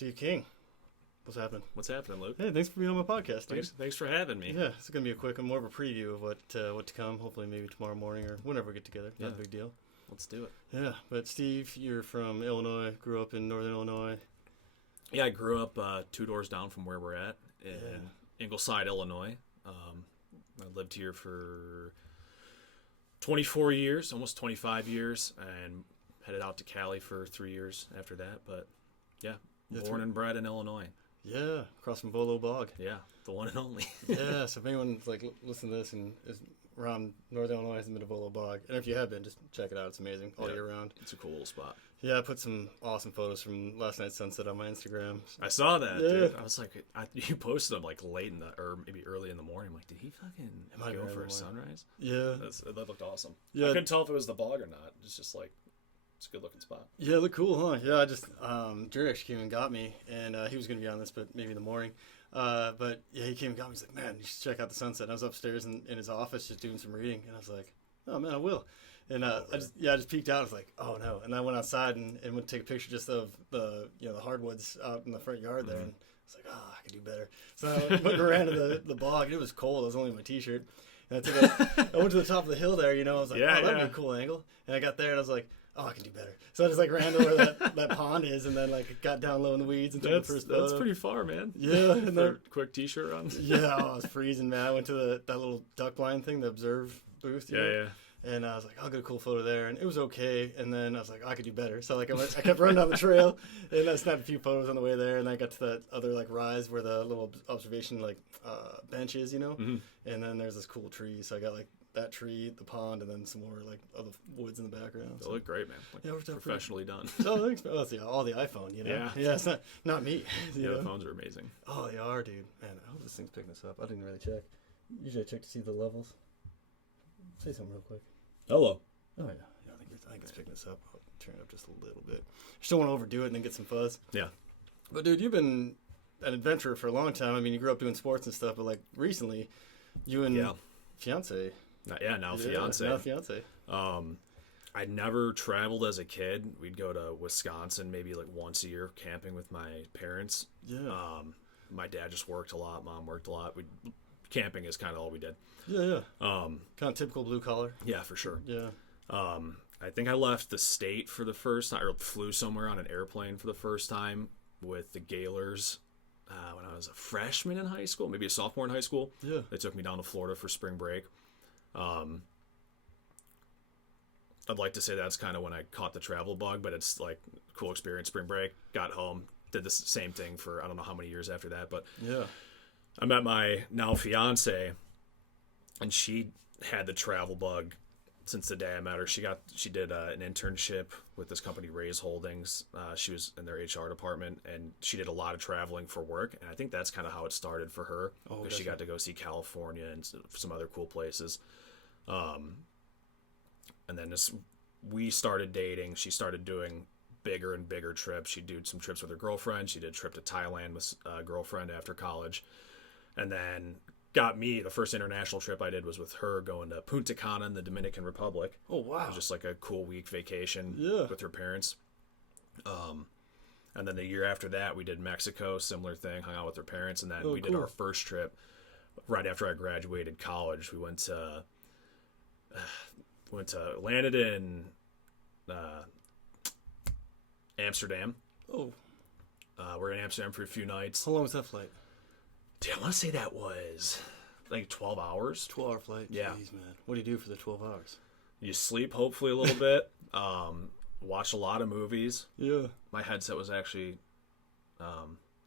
Steve King. What's happening? What's happening, Luke? Hey, thanks for being on my podcast, dude. Thanks for having me. Yeah, it's going to be more of a preview of what to come, hopefully maybe tomorrow morning or whenever we get together. Not a big deal. Let's do it. Yeah, but Steve, you're from Illinois, grew up in northern Illinois. Yeah, I grew up 2 doors down from where we're at in Ingleside, Illinois. I lived here for 24 years, almost 25 years, and headed out to Cali for 3 years after that. But, yeah, born and bred in Illinois. Yeah, across from Bolo Bog. Yeah, the one and only. Yeah, so if anyone's listening to this and is around northern Illinois, has been to Bolo Bog, and if you have been, just check it out. It's amazing all year round. It's a cool little spot. Yeah, I put some awesome photos from last night's sunset on my Instagram. I saw that, dude. I was like, you posted them late or maybe early in the morning. I'm like, did he fucking go for a sunrise? Yeah. That looked awesome. Yeah. I couldn't tell if it was the bog or not. It's just like, it's a good looking spot. Yeah, it looked cool, huh? Yeah, I just, Jerry actually came and got me, and he was going to be on this, but maybe in the morning. But yeah, he came and got me. He's like, man, you should check out the sunset. And I was upstairs in his office just doing some reading, and I was like, oh man, I will. And I just peeked out. I was like, oh no. And I went outside and went to take a picture just of the hardwoods out in the front yard there. And I was like, oh, I could do better. So I ran to the bog. And it was cold. I was only in my t-shirt. And I went to the top of the hill there. I was like, that'd be a cool angle. And I got there and I was like, oh, I can do better. So I just ran to where that pond is, and then got down low in the weeds and took the first photo. That's pretty far, man. Yeah, and then quick t-shirt on. Yeah, I was freezing, man. I went to that little duck blind thing, the observe booth. Yeah. And I was like, I'll get a cool photo there, and it was okay. And then I was like, I could do better. So I kept running down the trail, and I snapped a few photos on the way there. And I got to that other rise where the little observation bench is, And then there's this cool tree. So I got that tree, the pond, and then some more other woods in the background. They look great, man. Professionally done. Oh, thanks. Oh, it's all the iPhone, Yeah, it's not me. The phones are amazing. Oh, they are, dude. Man, I hope this thing's picking this up. I didn't really check. Usually I check to see the levels. Say something real quick. Hello. Oh yeah. I think it's picking this up. I'll turn it up just a little bit. Just don't want to overdo it and then get some fuzz. Yeah. But dude, you've been an adventurer for a long time. I mean, you grew up doing sports and stuff, but recently, you and fiance. Now fiance. Now fiance. I never traveled as a kid. We'd go to Wisconsin maybe once a year camping with my parents. Yeah. My dad just worked a lot. Mom worked a lot. Camping is kind of all we did. Yeah. Kind of typical blue collar. Yeah, for sure. Yeah. I think I left the state for the first time, or flew somewhere on an airplane for the first time with the Gaylors when I was a freshman in high school, maybe a sophomore in high school. Yeah. They took me down to Florida for spring break. I'd like to say that's kind of when I caught the travel bug, but it's cool experience. Spring break, got home, did the same thing for I don't know how many years after that, but yeah. I met my now fiance, and she had the travel bug since the day I met her. She did an internship with this company, Ray's Holdings. She was in their HR department, and she did a lot of traveling for work. And I think that's kind of how it started for her. Because she got to go see California and some other cool places. And then we started dating. She started doing bigger and bigger trips. She'd do some trips with her girlfriend. She did a trip to Thailand with a girlfriend after college. And then got me, the first international trip I did was with her, going to Punta Cana in the Dominican Republic. Oh, wow. It was just a cool week vacation with her parents. And then the year after that, we did Mexico, similar thing, hung out with her parents. And then we did our first trip right after I graduated college. We landed in Amsterdam. Oh. We're in Amsterdam for a few nights. How long was that flight? Dude, I want to say that was 12 hours. 12-hour flight? Yeah. Jeez, man. What do you do for the 12 hours? You sleep, hopefully, a little bit. Watch a lot of movies. Yeah. My headset was actually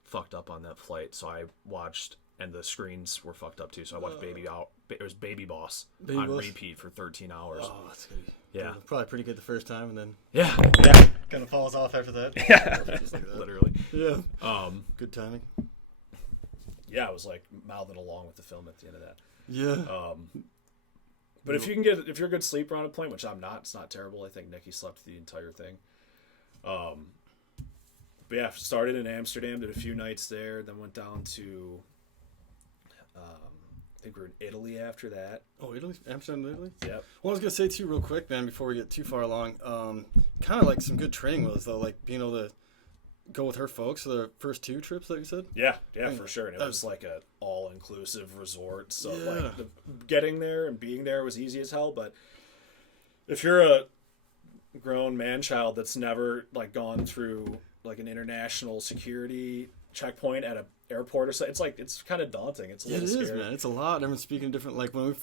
fucked up on that flight, so I watched, and the screens were fucked up too, so I watched it was Baby Boss on repeat for 13 hours. Oh, that's good. Yeah. Probably pretty good the first time, and then... Yeah. Kind of falls off after that. Yeah. Literally. Yeah. Good timing. Yeah, I was mouthing along with the film at the end of that. Yeah. But if you're a good sleeper on a plane, which I'm not, it's not terrible. I think Nikki slept the entire thing. But yeah, started in Amsterdam, did a few nights there, then went down to I think we were in Italy after that. Oh, Italy? Amsterdam, Italy? Yep. Well, I was going to say, too, real quick, man, before we get too far along, kind of some good training wheels, though, being able to go with her folks for the first 2 trips, like you said? Yeah, for sure. And it was like a all-inclusive resort. So Yeah. like getting there and being there was easy as hell. But if you're a grown man-child that's never like gone through like an international security checkpoint at a airport or something, it's kind of daunting. It's a little scary. It is, man. It's a lot. Everyone's speaking different. Like when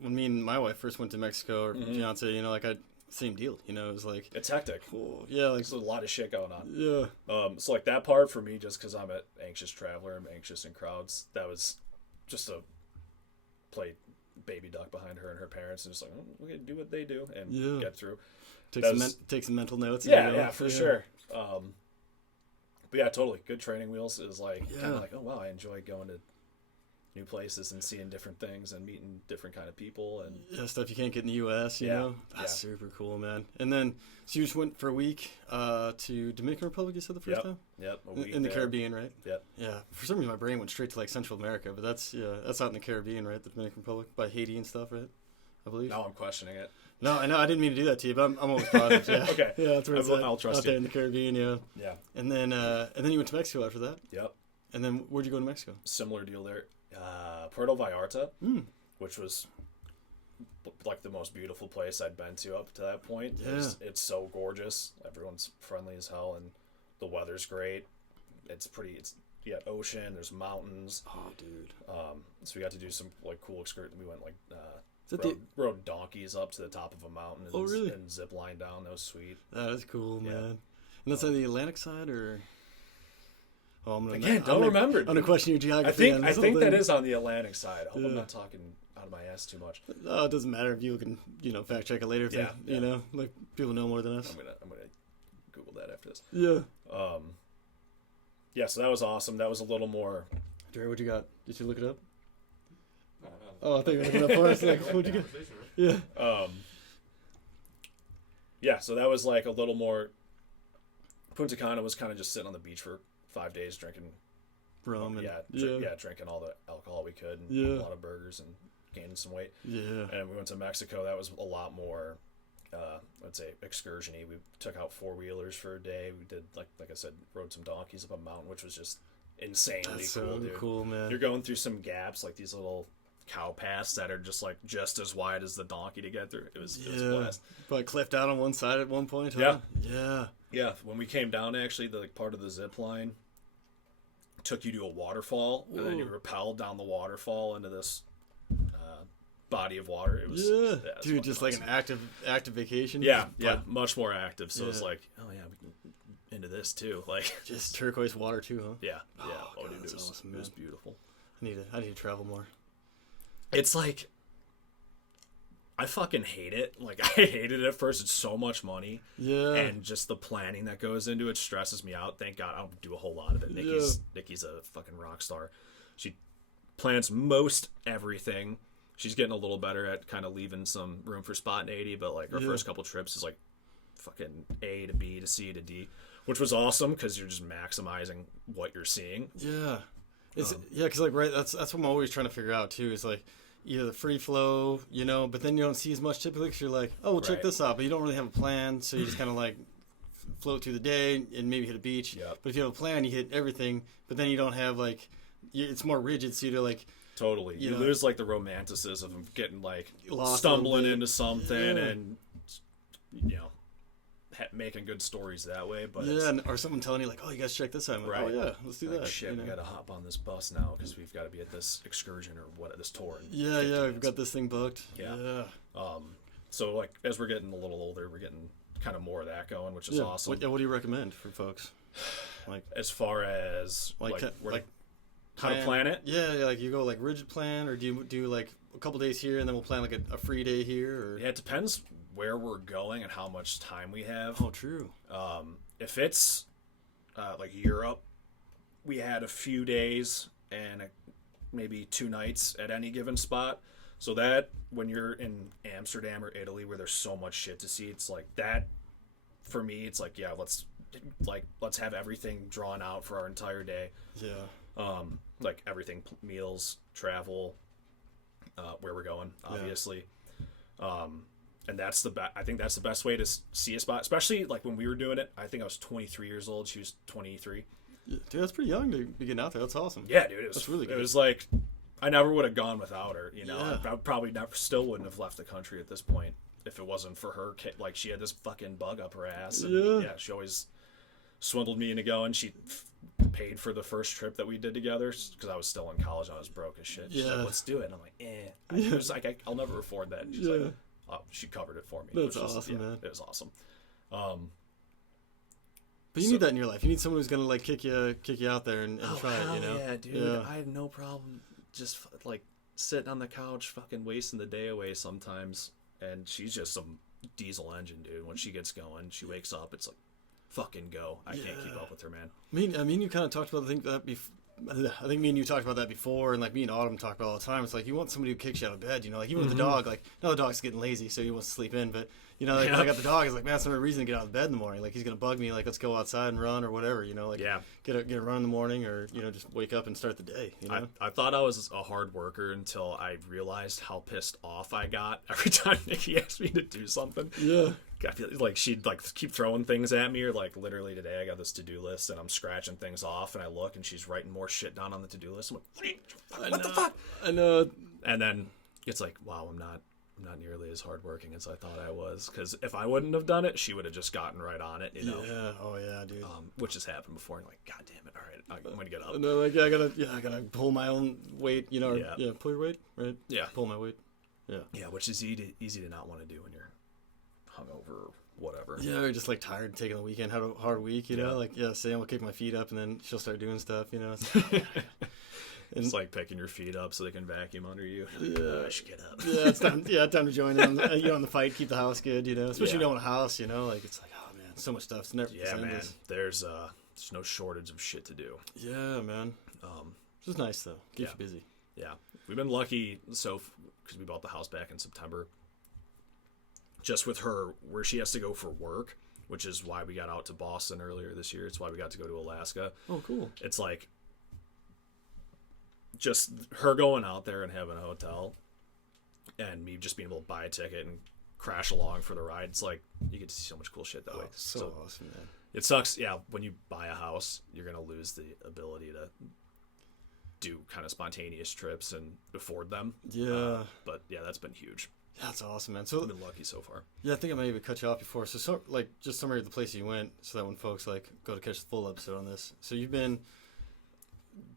when me and my wife first went to Mexico, or fiance, you know, like same deal. You know, it was like It's hectic. cool. Yeah, like There's a lot of shit going on. yeah. So like that part for me, just because I'm an anxious traveler, I'm anxious in crowds. That was just a play baby duck behind her and her parents, and just like we're gonna do what they do and get through. Take some mental notes. Yeah, for sure. But yeah, totally. Good training wheels is like kind of like, oh wow, I enjoy going to new places and seeing different things and meeting different kind of people and stuff you can't get in the U.S. You know, that's super cool, man. And then so you just went for a week to Dominican Republic. You said the first time. Yep. A week in the Caribbean, right? Yep. Yeah. For some reason, my brain went straight to like Central America, but that's out in the Caribbean, right? The Dominican Republic by Haiti and stuff, right? I believe. Now I'm questioning it. No, I know I didn't mean to do that to you, but I'm almost positive. Yeah. Okay. Yeah, that's where it's at. I'll trust out you. there in the Caribbean. Yeah. Yeah. And then you went to Mexico after that. Yep. And then where'd you go to Mexico? Similar deal there. Puerto Vallarta, which was like the most beautiful place I'd been to up to that point. Yeah. It's so gorgeous. Everyone's friendly as hell, and the weather's great. You got ocean. There's mountains. Oh, dude. So we got to do some like cool excursions. We went like rode donkeys up to the top of a mountain and zip line down. That was sweet. That is cool, man. And that's on the Atlantic side, or? Oh, I'm remember. I'm gonna question your geography. I think that is on the Atlantic side. I hope I'm not talking out of my ass too much. No, it doesn't matter if you can, fact check it later. If you know, like people know more than us. I'm gonna Google that after this. Yeah. Yeah. So that was awesome. That was a little more. Jerry, what you got? Did you look it up? Oh, I thought you were looking up for us. Like, what'd you get? Yeah. Yeah. So that was like a little more. Punta Cana was kind of just sitting on the beach for 5 days drinking rum and drinking all the alcohol we could and a lot of burgers and gaining some weight. Yeah. And we went to Mexico. That was a lot more I'd say excursion-y. We took out 4-wheelers for a day. We did like I said, rode some donkeys up a mountain, which was just insanely That's cool, so dude. Cool, man. You're going through some gaps, like these little cow paths that are just as wide as the donkey to get through. It was a blast. But cliffed out on one side at one point, huh? Yeah. When we came down, actually, the part of the zip line took you to a waterfall, and then you rappelled down the waterfall into this body of water. It was dude, just like an active vacation. Yeah, much more active. So it's like, oh yeah, we can into this too. Like just turquoise water too, huh? Yeah. Oh, dude, that's awesome, it was beautiful. I need to travel more. It's like I fucking hate it. Like I hated it at first. It's so much money. Yeah. And just the planning that goes into it stresses me out. Thank God I don't do a whole lot of it. Nikki's a fucking rock star. She plans most everything. She's getting a little better at kind of leaving some room for spontaneity, but like our first couple trips is like fucking A to B to C to D, which was awesome because you're just maximizing what you're seeing. Yeah. Because like that's what I'm always trying to figure out too. Is like either the free flow, but then you don't see as much typically because you're like, oh, we'll check this out, but you don't really have a plan, so you just kind of like float through the day and maybe hit a beach. Yep. But if you have a plan, you hit everything, but then you don't have like, it's more rigid, so you're like. Totally. You lose like the romanticism of getting like lost stumbling into something and making good stories that way. But or someone telling you like, oh, you guys check this out. I'm like, oh yeah, let's do that. Shit, we gotta hop on this bus now because we've got to be at this excursion or this tour. We've got this thing booked. Yeah. So like as we're getting a little older, we're getting kind of more of that going, which is awesome. What do you recommend for folks? Like as far as how to plan it? Yeah, like you go like rigid plan, or do you do like a couple days here and then we'll plan like a free day here? Or it depends where we're going and how much time we have. Oh, true. If it's like Europe, we had a few days and maybe 2 nights at any given spot. So that when you're in Amsterdam or Italy where there's so much shit to see, it's like that. For me, it's like let's have everything drawn out for our entire day. Yeah. Like everything, meals, travel, where we're going, obviously. And that's I think that's the best way to see a spot, especially like when we were doing it. I think I was 23 years old. She was 23. Yeah, dude, that's pretty young to be getting out there. That's awesome. Yeah, dude, That's really good. It was like I never would have gone without her. You know, Yeah. I probably still wouldn't have left the country at this point if it wasn't for her. Like she had this fucking bug up her ass. And, Yeah. she always swindled me into going. She paid for the first trip that we did together because I was still in college and I was broke as shit. She's Yeah. like, let's do it. And I'm like, It was like I'll never afford that. And she's Yeah. like, oh, she covered it for me. That's which was- awesome, man. It was awesome. But you need that in your life. You need someone who's gonna like kick you out there and try it. Hell You know? yeah, dude. Yeah. I have no problem just like sitting on the couch, fucking wasting the day away sometimes. And she's just some diesel engine, dude. When she gets going, she wakes up. It's like, fucking go. I can't keep up with her, man. I mean, you kind of talked about I think me and you talked about that before, and like me and Autumn talk about it all the time. It's like you want somebody who kicks you out of bed, you know, like even with the dog. Like, now the dog's getting lazy, so he wants to sleep in. But you know, like, when I got the dog, it's like, man, that's no reason to get out of bed in the morning. Like he's gonna bug me. Like let's go outside and run or whatever. You know, like get a run in the morning, or you know, just wake up and start the day. You know, I thought I was a hard worker until I realized how pissed off I got every time Nikki asked me to do something. Yeah. I feel like she'd like keep throwing things at me, or like literally today I got this to-do list and I'm scratching things off and I look and she's writing more shit down on the to-do list. I'm like, what the fuck? I know. And then it's like, wow, I'm not nearly as hardworking as I thought I was, because if I wouldn't have done it, she would have just gotten right on it, you know. Yeah. Oh yeah, dude. Which has happened before. And like, god damn it! All right, I'm gonna get up. No, like I gotta pull my own weight. You know. Yeah. Pull your weight, right? Yeah. Pull my weight. Yeah. Yeah, which is easy to not want to do when you're hungover or whatever. Yeah, or just like tired, taking the weekend, had a hard week, you know. Like Sam will kick my feet up, and then she'll start doing stuff, you know. It's like picking your feet up so they can vacuum under you. Yeah. I should get up. Yeah, it's time. Yeah, time to join in. You know, on the fight, keep the house good. You know, especially you know, in a house. You know, like it's like, oh man, so much stuff. It's never. Yeah, man. There's no shortage of shit to do. Yeah, man. It's nice though. Keeps you busy. Yeah, we've been lucky because we bought the house back in September. Just with her, where she has to go for work, which is why we got out to Boston earlier this year. It's why we got to go to Alaska. Oh, cool. It's like just her going out there and having a hotel and me just being able to buy a ticket and crash along for the ride. It's like you get to see so much cool shit that way. So awesome, man. It sucks. Yeah, when you buy a house, you're going to lose the ability to do kind of spontaneous trips and afford them. Yeah. But yeah, that's been huge. Yeah, that's awesome, man. So I've been lucky so far. Yeah, I think I may even cut you off before. So like, just summary of the places you went, so that when folks like go to catch the full episode on this. So you've been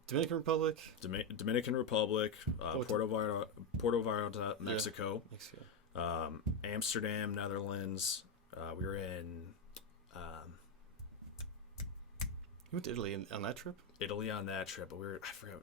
Dominican Republic, Dominican Republic, Puerto Vallarta, Mexico, Amsterdam, Netherlands. We were in. You went to Italy on that trip? Italy on that trip, but I forgot.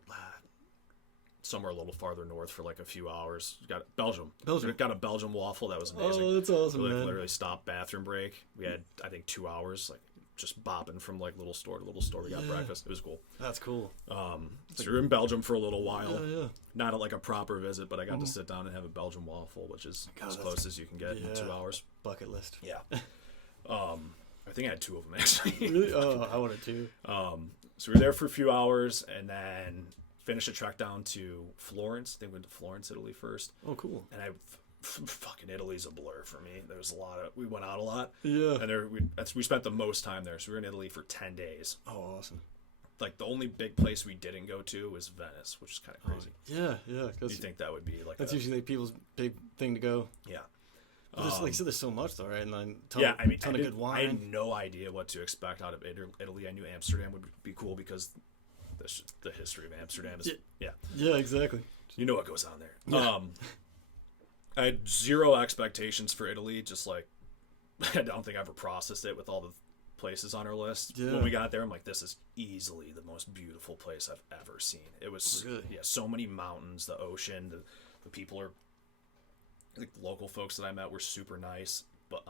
Somewhere a little farther north for like a few hours. Got Belgium. Got a Belgian waffle that was amazing. Oh, that's awesome, man. Literally stopped bathroom break. We had I think 2 hours like just bopping from like little store to little store. We got breakfast. It was cool. That's cool. So we were in Belgium for a little while. Yeah. Not like a proper visit, but I got to sit down and have a Belgian waffle, which is as close as you can get in 2 hours. Bucket list. Yeah. I think I had 2 of them actually. Really? Oh, I wanted to. So we were there for a few hours and then finished a trek down to Florence. I think we went to Florence, Italy first. Oh, cool. And fucking Italy's a blur for me. There was we went out a lot. Yeah. And we spent the most time there. So we were in Italy for 10 days. Oh, awesome. Like the only big place we didn't go to was Venice, which is kind of crazy. Yeah. You think that would be like that's usually people's big thing to go. Yeah. But there's, like you said, there's so much though, right? And then ton of good wine. I had no idea what to expect out of Italy. I knew Amsterdam would be cool because the history of Amsterdam is Yeah, exactly. You know what goes on there. Yeah. I had zero expectations for Italy. Just like I don't think I ever processed it with all the places on our list. Yeah. When we got there, I'm like, this is easily the most beautiful place I've ever seen. It was so many mountains, the ocean, the people are. The local folks that I met were super nice, but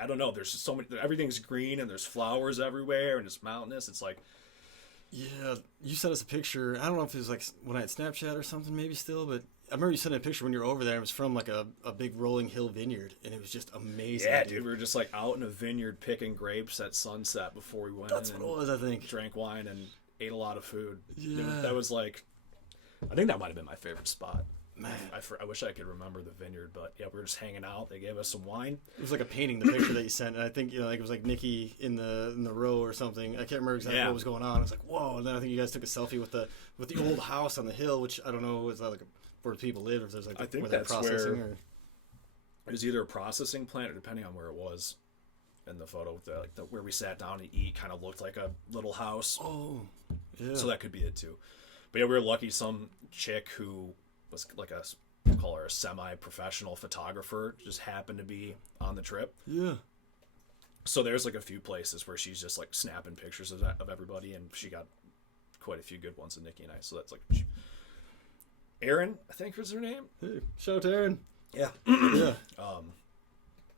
I don't know. There's just so many. Everything's green and there's flowers everywhere and it's mountainous. It's like, yeah. You sent us a picture. I don't know if it was like when I had Snapchat or something, maybe still, but I remember you sent a picture when you were over there. It was from like a big rolling hill vineyard, and it was just amazing. Yeah, dude. We were just like out in a vineyard picking grapes at sunset before we went. That's what it was, I think. Drank wine and ate a lot of food. Yeah. That was like, I think that might have been my favorite spot. Man. I wish I could remember the vineyard, but yeah, we were just hanging out. They gave us some wine. It was like a painting, the picture that you sent, and I think like it was like Nikki in the row or something. I can't remember exactly what was going on. I was like, whoa! And then I think you guys took a selfie with the old house on the hill, which I don't know is that like where people live, or if there's like I think where that's processing where it was either a processing plant or depending on where it was. In the photo, where we sat down to eat, kind of looked like a little house. Oh, yeah. So that could be it too. But yeah, we were lucky. Some chick who was like we'll call her a semi-professional photographer just happened to be on the trip. Yeah. So there's like a few places where she's just like snapping pictures of everybody, and she got quite a few good ones of Nikki and I. So that's like Erin, I think was her name. Hey, shout out to Erin. Yeah. Yeah.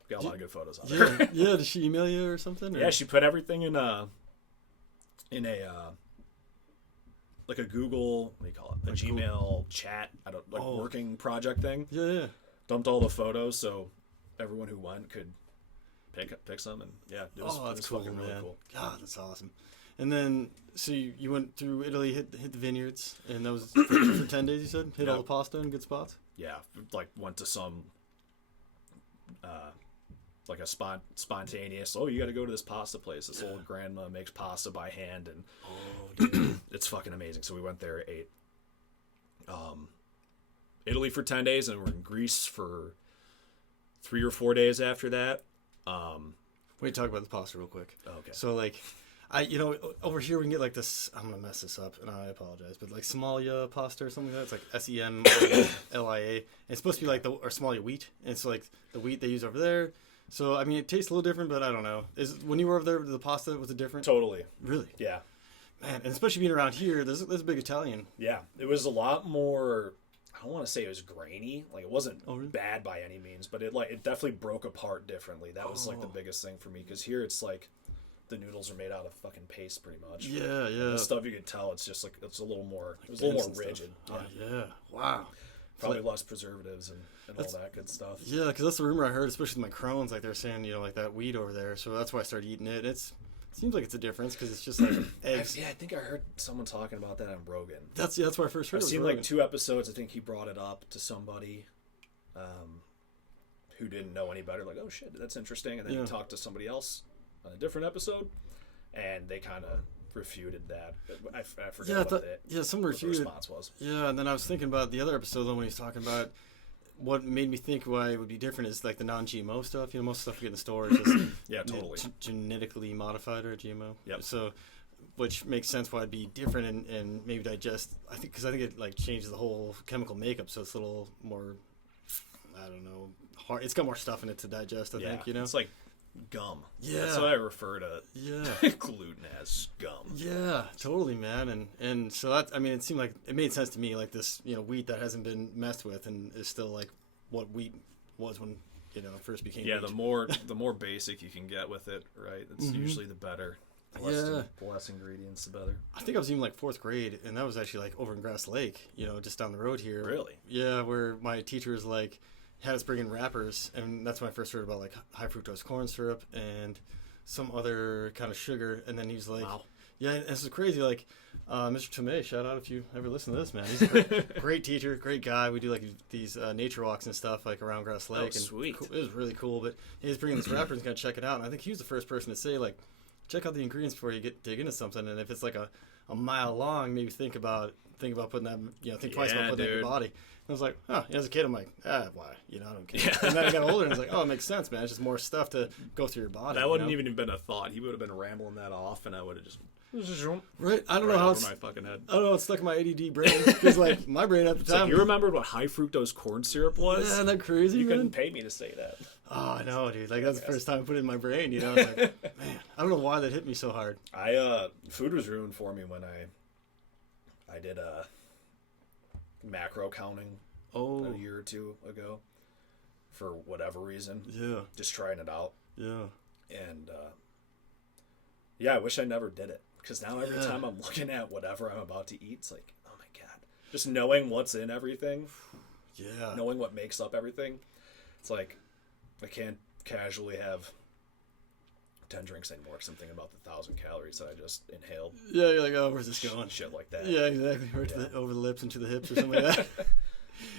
Got a lot of good photos on there. Yeah. Did she email you or something? Or? Yeah, she put everything in a like a Google, what do you call it? A Gmail chat, working project thing. Yeah. Dumped all the photos so everyone who went could pick some, and yeah, it was that's cool, fucking man. really cool. God, that's awesome. And then, so you went through Italy, hit the vineyards, and that was for 10 days. You said hit all the pasta in good spots. Yeah, like went to some. Like a spontaneous. Oh, you got to go to this pasta place. This old grandma makes pasta by hand, and it's fucking amazing. So we went there, ate. Italy for 10 days, and we're in Greece for 3 or 4 days after that. Wait, talk about the pasta real quick. Okay. So like, over here we can get like this. I'm gonna mess this up, and I apologize, but like Somalia pasta or something like that. It's like SEMLIA. It's supposed to be like or Somalia wheat, and it's like the wheat they use over there. So I mean, it tastes a little different, but I don't know. When you were over there, the pasta was it different? Totally. Really? Yeah. Man, and especially being around here, there's a big Italian. Yeah, it was a lot more. I don't want to say it was grainy. Like it wasn't really? bad by any means, but it definitely broke apart differently. That was like the biggest thing for me, because here it's like the noodles are made out of fucking paste pretty much. Yeah. The stuff you could tell it's just like it's a little more rigid. Oh yeah. Wow. Probably less preservatives and all that good stuff. Yeah, because that's the rumor I heard, especially with my Crohn's. Like they're saying, like that wheat over there. So that's why I started eating it. It seems like it's a difference because it's just like eggs. I think I heard someone talking about that on Rogan. That's where I first heard. I've seen like 2 episodes. I think he brought it up to somebody who didn't know any better. Like, oh shit, that's interesting. And then he talked to somebody else on a different episode, and they kind of refuted that. I forget what the response was. Yeah, and then I was thinking about the other episode when he was talking about what made me think why it would be different is like the non-GMO stuff. Most stuff you get in the store is just totally genetically modified or GMO. Yep. So, which makes sense why it'd be different and maybe digest. I think it like changes the whole chemical makeup, so it's a little more. I don't know. Hard. It's got more stuff in it to digest. I think it's like gum. Yeah, that's what I refer to. Yeah, gluten as gum. Yeah, totally, man. And so that it seemed like it made sense to me. Like this, wheat that hasn't been messed with and is still like what wheat was when it first became. Yeah, wheat. the more basic you can get with it, right? It's usually the better. Less ingredients, the better. I think I was even like 4th grade, and that was actually like over in Grass Lake, just down the road here. Really? Yeah, where my teacher was like. Had us bring in wrappers, and that's when I first heard about like high fructose corn syrup and some other kind of sugar. And then he was like, wow. Yeah, this is crazy. Like, Mr. Tomei, shout out if you ever listen to this, man. He's a great teacher, great guy. We do like these nature walks and stuff like around Grass Lake. Oh, sweet. It was really cool. But he was bringing this wrapper and he's gonna check it out. And I think he was the first person to say like, check out the ingredients before you dig into something. And if it's like a mile long, maybe think about putting that. Think twice about putting that in your body. I was like, as a kid, I'm like, why? I don't care. Yeah. And then I got older and I was like, it makes sense, man. It's just more stuff to go through your body. That wouldn't even have been a thought. He would have been rambling that off, and I would have just right. I don't know how it's my fucking head. I don't know. It's stuck in my ADD brain because like my brain at the time. Like you remembered what high fructose corn syrup was? Yeah, isn't that crazy? You couldn't pay me to say that. Oh, I know, dude. Like that's the first time I put it in my brain. I was like, man, I don't know why that hit me so hard. Food was ruined for me when I did macro counting. A year or 2 ago, for whatever reason. Yeah. Just trying it out. Yeah. And I wish I never did it, because now every time I'm looking at whatever I'm about to eat, it's like, oh my god, just knowing what's in everything. Yeah. Knowing what makes up everything. It's like I can't casually have 10 drinks anymore because I'm thinking about the 1,000 calories that I just inhaled. Yeah, you're like, oh, where's this going? Shit like that. Yeah, exactly. Right over the lips and to the hips or something like that.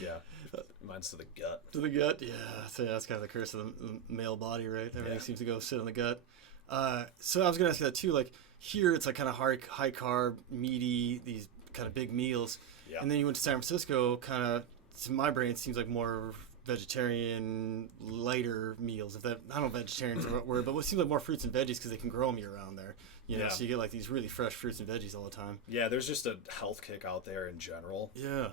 Yeah. mine's to the gut. To the gut, yeah. So that's kind of the curse of the male body, right? Everything seems to go sit on the gut. So I was gonna ask you that too. Like here, it's like kind of high carb, meaty, these kind of big meals. Yeah. And then you went to San Francisco, kind of. To my brain, it seems like more vegetarian, lighter meals. If that, I don't know, vegetarian's the right word, but what seems like more fruits and veggies because they can grow them year round there. You know, so you get like these really fresh fruits and veggies all the time. Yeah, there's just a health kick out there in general. Yeah.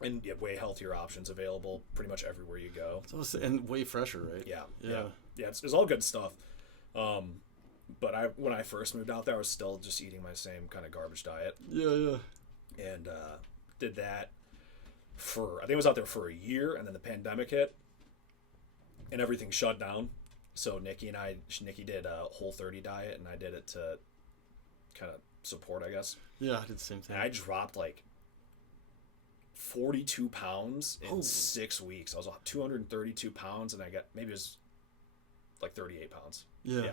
And you have way healthier options available pretty much everywhere you go. And way fresher, right? Yeah. It's all good stuff. But when I first moved out there, I was still just eating my same kind of garbage diet. Yeah. And did that I think I was out there for a year, and then the pandemic hit, and everything shut down. So Nikki did a Whole30 diet, and I did it to kind of support, I guess. Yeah, I did the same thing. And I dropped like 42 pounds in 6 weeks. I was 232 pounds, and maybe it was like 38 pounds. Yeah.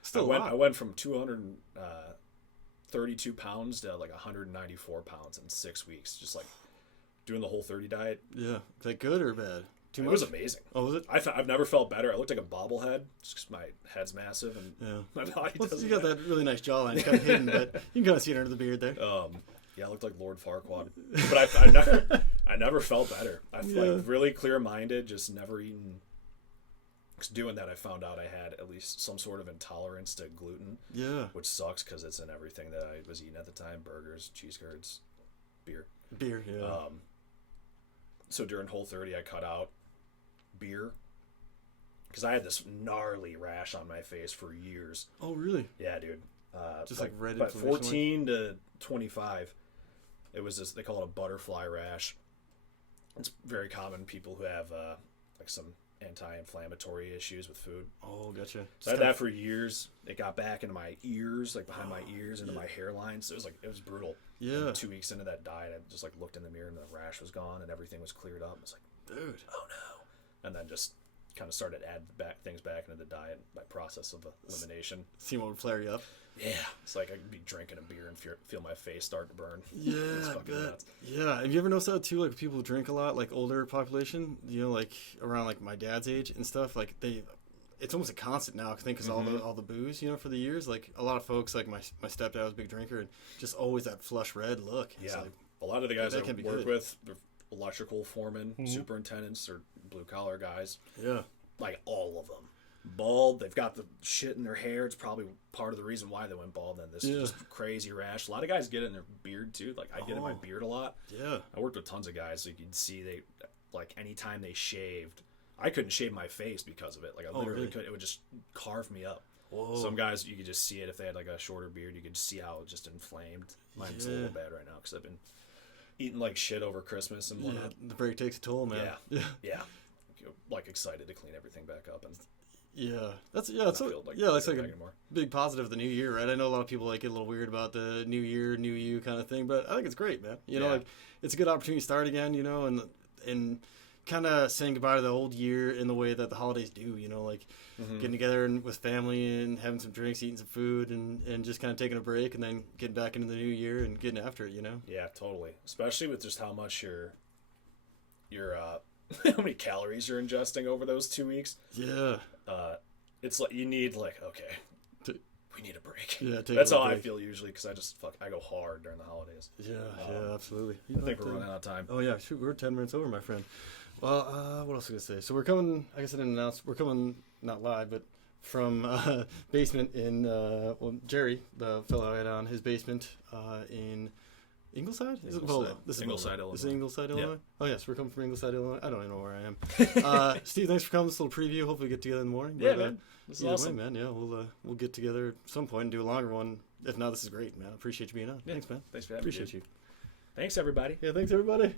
Still I went from 232 pounds to like 194 pounds in 6 weeks, just like doing the Whole30 diet. Yeah. Is that good or bad? Too much? It was amazing. Oh, was it? I've never felt better. I looked like a bobblehead just because my head's massive and my body doesn't. You got that really nice jawline. It's kind of hidden, but you can kind of see it under the beard there. Yeah, I looked like Lord Farquaad. But I never felt better. Like really clear-minded, just never eaten. Because doing that, I found out I had at least some sort of intolerance to gluten. Yeah. Which sucks because it's in everything that I was eating at the time: burgers, cheese curds, beer. Beer, yeah. So during Whole30, I cut out beer because I had this gnarly rash on my face for years. Oh, really? Yeah, dude. Just like red inflammation. But 14 like? to 25, it was this. They call it a butterfly rash. It's very common in people who have like some anti-inflammatory issues with food. Oh, gotcha. So I had that for years. It got back into my ears, like behind my ears, into my hairline. So it was brutal. Yeah. And 2 weeks into that diet, I just like looked in the mirror and the rash was gone and everything was cleared up. I was like, dude, oh no. And then just kind of started adding things back into the diet by process of elimination. See what would flare you up? Yeah. It's like I could be drinking a beer and feel my face start to burn. Yeah. It's fucking nuts. Yeah. Have you ever noticed that too? Like people who drink a lot, like older population, you know, like around like my dad's age and stuff, like it's almost a constant now, I think, because all the booze, you know, for the years. Like a lot of folks, like my stepdad was a big drinker, and just always that flush red look. It's yeah, like, a lot of the guys I work good. with, they're electrical foremen, superintendents, or blue collar guys. Yeah, like all of them, bald. They've got the shit in their hair. It's probably part of the reason why they went bald. And this just crazy rash. A lot of guys get it in their beard too. Like I get it in my beard a lot. Yeah, I worked with tons of guys, so you could see anytime they shaved. I couldn't shave my face because of it. Like I literally could. It would just carve me up. Whoa. Some guys, you could just see it if they had like a shorter beard. You could just see how it just inflamed. Mine's a little bad right now because I've been eating like shit over Christmas and whatnot. The break takes a toll, man. Yeah. Like excited to clean everything back up and. That's like a big positive of the new year, right? I know a lot of people like get a little weird about the new year, new you kind of thing, but I think it's great, man. You know, like it's a good opportunity to start again, you know, and kind of saying goodbye to the old year in the way that the holidays do, you know, like getting together and with family and having some drinks, eating some food, and just kind of taking a break and then getting back into the new year and getting after it, you know? Yeah, totally. Especially with just how much how many calories you're ingesting over those 2 weeks. Yeah. It's like you need we need a break. Yeah, that's how I feel usually because I go hard during the holidays. Yeah, absolutely. I think we're running out of time. Oh yeah, shoot, we're 10 minutes over, my friend. Well, what else was I gonna say? So we're coming. I guess I didn't announce. We're coming not live, but from basement in Jerry, the fellow I had on his basement in Ingleside? This is Ingleside, Illinois. This is Ingleside, Illinois? Yeah. Oh, yes, we're coming from Ingleside, Illinois. I don't even know where I am. Steve, thanks for coming. This little preview. Hopefully we get together in the morning. Yeah, man. This is awesome. Way, man. Yeah, we'll get together at some point and do a longer one. If not, this is great, man. I appreciate you being on. Yeah. Thanks, man. Thanks for having me. Appreciate you. Thanks, everybody. Yeah, thanks, everybody.